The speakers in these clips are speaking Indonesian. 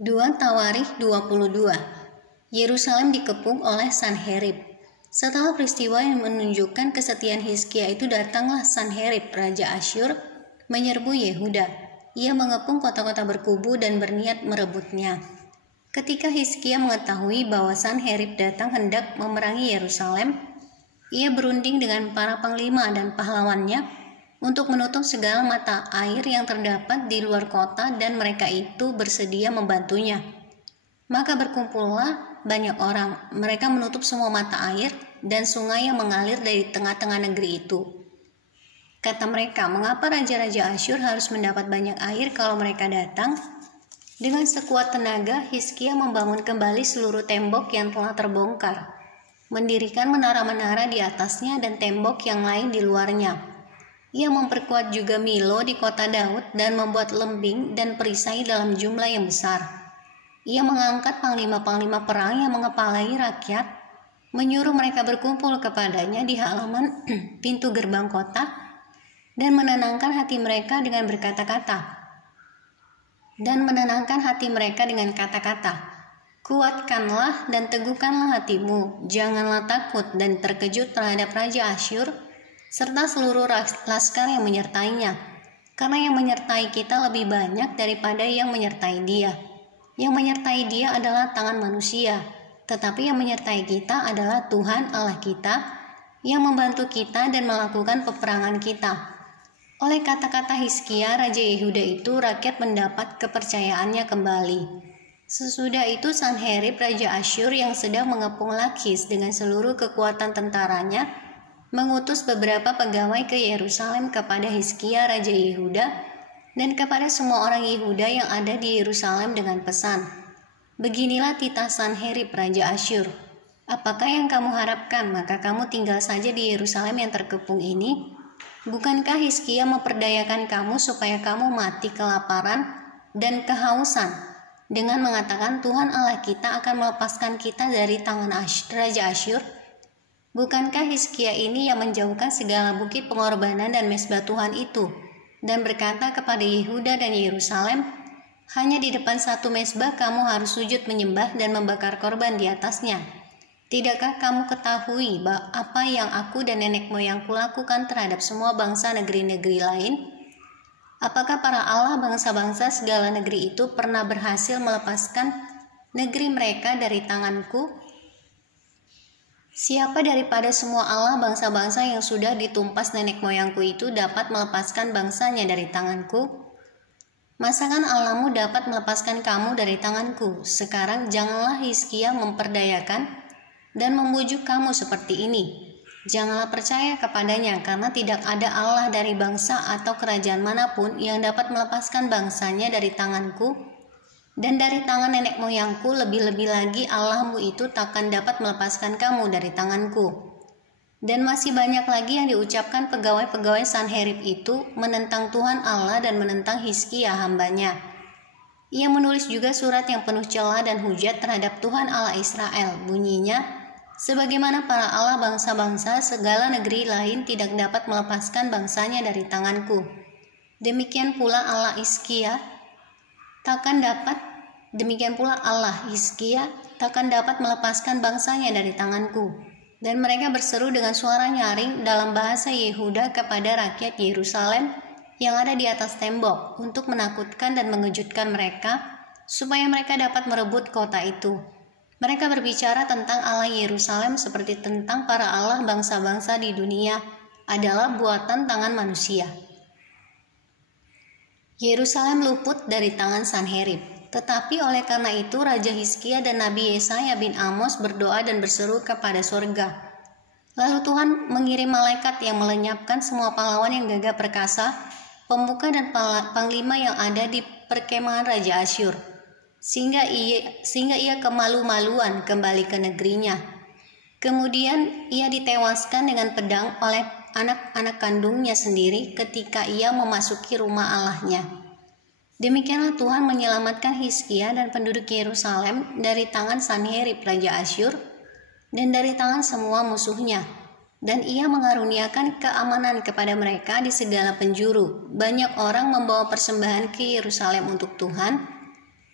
2 Tawarikh 22. Yerusalem dikepung oleh Sanherib. Setelah peristiwa yang menunjukkan kesetiaan Hizkia itu, datanglah Sanherib, raja Asyur, menyerbu Yehuda. Ia mengepung kota-kota berkubu dan berniat merebutnya. Ketika Hizkia mengetahui bahwa Sanherib datang hendak memerangi Yerusalem, ia berunding dengan para panglima dan pahlawannya untuk menutup segala mata air yang terdapat di luar kota, dan mereka itu bersedia membantunya. Maka berkumpullah banyak orang, mereka menutup semua mata air dan sungai yang mengalir dari tengah-tengah negeri itu. Kata mereka, mengapa raja-raja Asyur harus mendapat banyak air kalau mereka datang? Dengan sekuat tenaga, Hizkia membangun kembali seluruh tembok yang telah terbongkar, mendirikan menara-menara di atasnya dan tembok yang lain di luarnya. Ia memperkuat juga Milo di kota Daud dan membuat lembing dan perisai dalam jumlah yang besar. Ia mengangkat panglima-panglima perang yang mengepalai rakyat, menyuruh mereka berkumpul kepadanya di halaman pintu gerbang kota, dan menenangkan hati mereka dengan kata-kata. Kuatkanlah dan teguhkanlah hatimu, janganlah takut dan terkejut terhadap Raja Asyur serta seluruh laskar yang menyertainya, karena yang menyertai kita lebih banyak daripada yang menyertai dia. Yang menyertai dia adalah tangan manusia, tetapi yang menyertai kita adalah Tuhan Allah kita, yang membantu kita dan melakukan peperangan kita. Oleh kata-kata Hizkia, Raja Yehuda itu, rakyat mendapat kepercayaannya kembali. Sesudah itu Sanherib, Raja Asyur yang sedang mengepung Lakis dengan seluruh kekuatan tentaranya, mengutus beberapa pegawai ke Yerusalem kepada Hizkia Raja Yehuda dan kepada semua orang Yehuda yang ada di Yerusalem dengan pesan, beginilah titah Sanherib Raja Asyur, apakah yang kamu harapkan, maka kamu tinggal saja di Yerusalem yang terkepung ini? Bukankah Hizkia memperdayakan kamu supaya kamu mati kelaparan dan kehausan dengan mengatakan Tuhan Allah kita akan melepaskan kita dari tangan Raja Asyur? Bukankah Hizkia ini yang menjauhkan segala bukit pengorbanan dan mezbah Tuhan itu, dan berkata kepada Yehuda dan Yerusalem, hanya di depan satu mezbah kamu harus sujud menyembah dan membakar korban di atasnya? Tidakkah kamu ketahui apa yang aku dan nenek moyangku lakukan terhadap semua bangsa negeri-negeri lain? Apakah para Allah bangsa-bangsa segala negeri itu pernah berhasil melepaskan negeri mereka dari tanganku? Siapa daripada semua Allah bangsa-bangsa yang sudah ditumpas nenek moyangku itu dapat melepaskan bangsanya dari tanganku? Masakan Allahmu dapat melepaskan kamu dari tanganku? Sekarang janganlah Hizkia memperdayakan dan membujuk kamu seperti ini. Janganlah percaya kepadanya, karena tidak ada Allah dari bangsa atau kerajaan manapun yang dapat melepaskan bangsanya dari tanganku dan dari tangan nenek moyangku. Lebih-lebih lagi Allahmu itu takkan dapat melepaskan kamu dari tanganku. Dan masih banyak lagi yang diucapkan pegawai-pegawai Sanherib itu menentang Tuhan Allah dan menentang Hizkia hambanya. Ia menulis juga surat yang penuh cela dan hujat terhadap Tuhan Allah Israel. Bunyinya, sebagaimana para Allah bangsa-bangsa segala negeri lain tidak dapat melepaskan bangsanya dari tanganku, demikian pula Allah Hizkia takkan dapat melepaskan bangsanya dari tanganku. Dan mereka berseru dengan suara nyaring dalam bahasa Yehuda kepada rakyat Yerusalem yang ada di atas tembok untuk menakutkan dan mengejutkan mereka supaya mereka dapat merebut kota itu. Mereka berbicara tentang Allah Yerusalem seperti tentang para Allah bangsa-bangsa di dunia adalah buatan tangan manusia. Yerusalem luput dari tangan Sanherib. Tetapi oleh karena itu Raja Hizkia dan Nabi Yesaya bin Amos berdoa dan berseru kepada surga. Lalu Tuhan mengirim malaikat yang melenyapkan semua pahlawan yang gagah perkasa, pemuka dan panglima yang ada di perkemahan Raja Asyur, sehingga ia kemalu-maluan kembali ke negerinya. Kemudian ia ditewaskan dengan pedang oleh anak-anak kandungnya sendiri ketika ia memasuki rumah Allahnya. Demikianlah Tuhan menyelamatkan Hizkia dan penduduk Yerusalem dari tangan Sanherib Raja Asyur dan dari tangan semua musuhnya. Dan ia mengaruniakan keamanan kepada mereka di segala penjuru. Banyak orang membawa persembahan ke Yerusalem untuk Tuhan,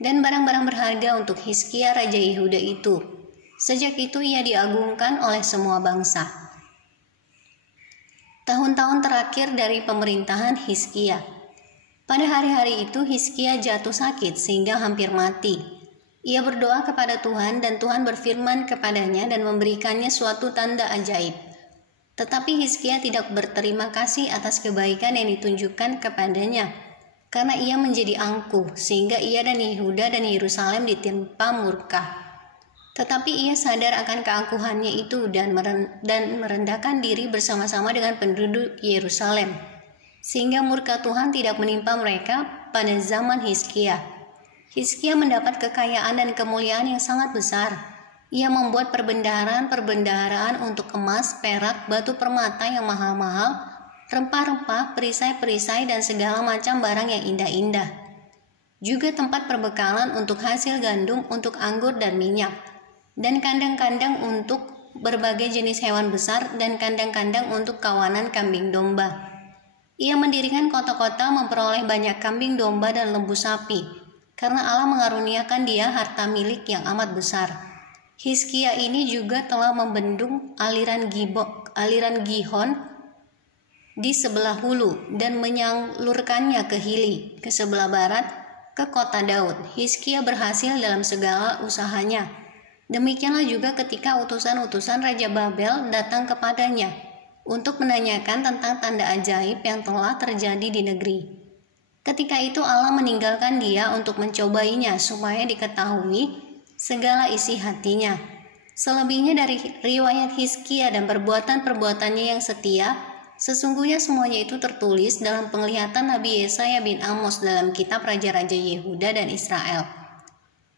dan barang-barang berharga untuk Hizkia Raja Yehuda itu. Sejak itu ia diagungkan oleh semua bangsa. Tahun-tahun terakhir dari pemerintahan Hizkia. Pada hari-hari itu Hizkia jatuh sakit sehingga hampir mati. Ia berdoa kepada Tuhan dan Tuhan berfirman kepadanya dan memberikannya suatu tanda ajaib. Tetapi Hizkia tidak berterima kasih atas kebaikan yang ditunjukkan kepadanya, karena ia menjadi angkuh, sehingga ia dan Yehuda dan Yerusalem ditimpa murka. Tetapi ia sadar akan keangkuhannya itu dan merendahkan diri bersama-sama dengan penduduk Yerusalem, sehingga murka Tuhan tidak menimpa mereka pada zaman Hizkia. Hizkia mendapat kekayaan dan kemuliaan yang sangat besar. Ia membuat perbendaharaan untuk emas, perak, batu permata yang mahal-mahal, rempah-rempah, perisai-perisai, dan segala macam barang yang indah-indah. Juga tempat perbekalan untuk hasil gandum, untuk anggur dan minyak, dan kandang-kandang untuk berbagai jenis hewan besar, dan kandang-kandang untuk kawanan kambing domba. Ia mendirikan kota-kota, memperoleh banyak kambing domba dan lembu sapi, karena Allah mengaruniakan dia harta milik yang amat besar. Hizkia ini juga telah membendung aliran Gihon di sebelah hulu dan menyalurkannya ke Hili, ke sebelah barat, ke kota Daud. Hizkia berhasil dalam segala usahanya. Demikianlah juga ketika utusan-utusan Raja Babel datang kepadanya untuk menanyakan tentang tanda ajaib yang telah terjadi di negeri. Ketika itu Allah meninggalkan dia untuk mencobainya supaya diketahui segala isi hatinya. Selebihnya dari riwayat Hizkia dan perbuatan-perbuatannya yang setia, sesungguhnya semuanya itu tertulis dalam penglihatan Nabi Yesaya bin Amos dalam kitab Raja-Raja Yehuda dan Israel.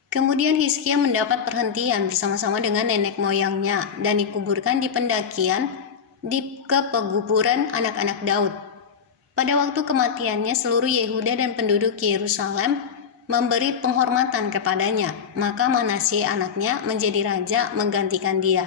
Kemudian Hizkia mendapat perhentian bersama-sama dengan nenek moyangnya dan dikuburkan di pendakian ke peguburan anak-anak Daud. Pada waktu kematiannya seluruh Yehuda dan penduduk Yerusalem memberi penghormatan kepadanya, maka Manasye anaknya menjadi raja menggantikan dia.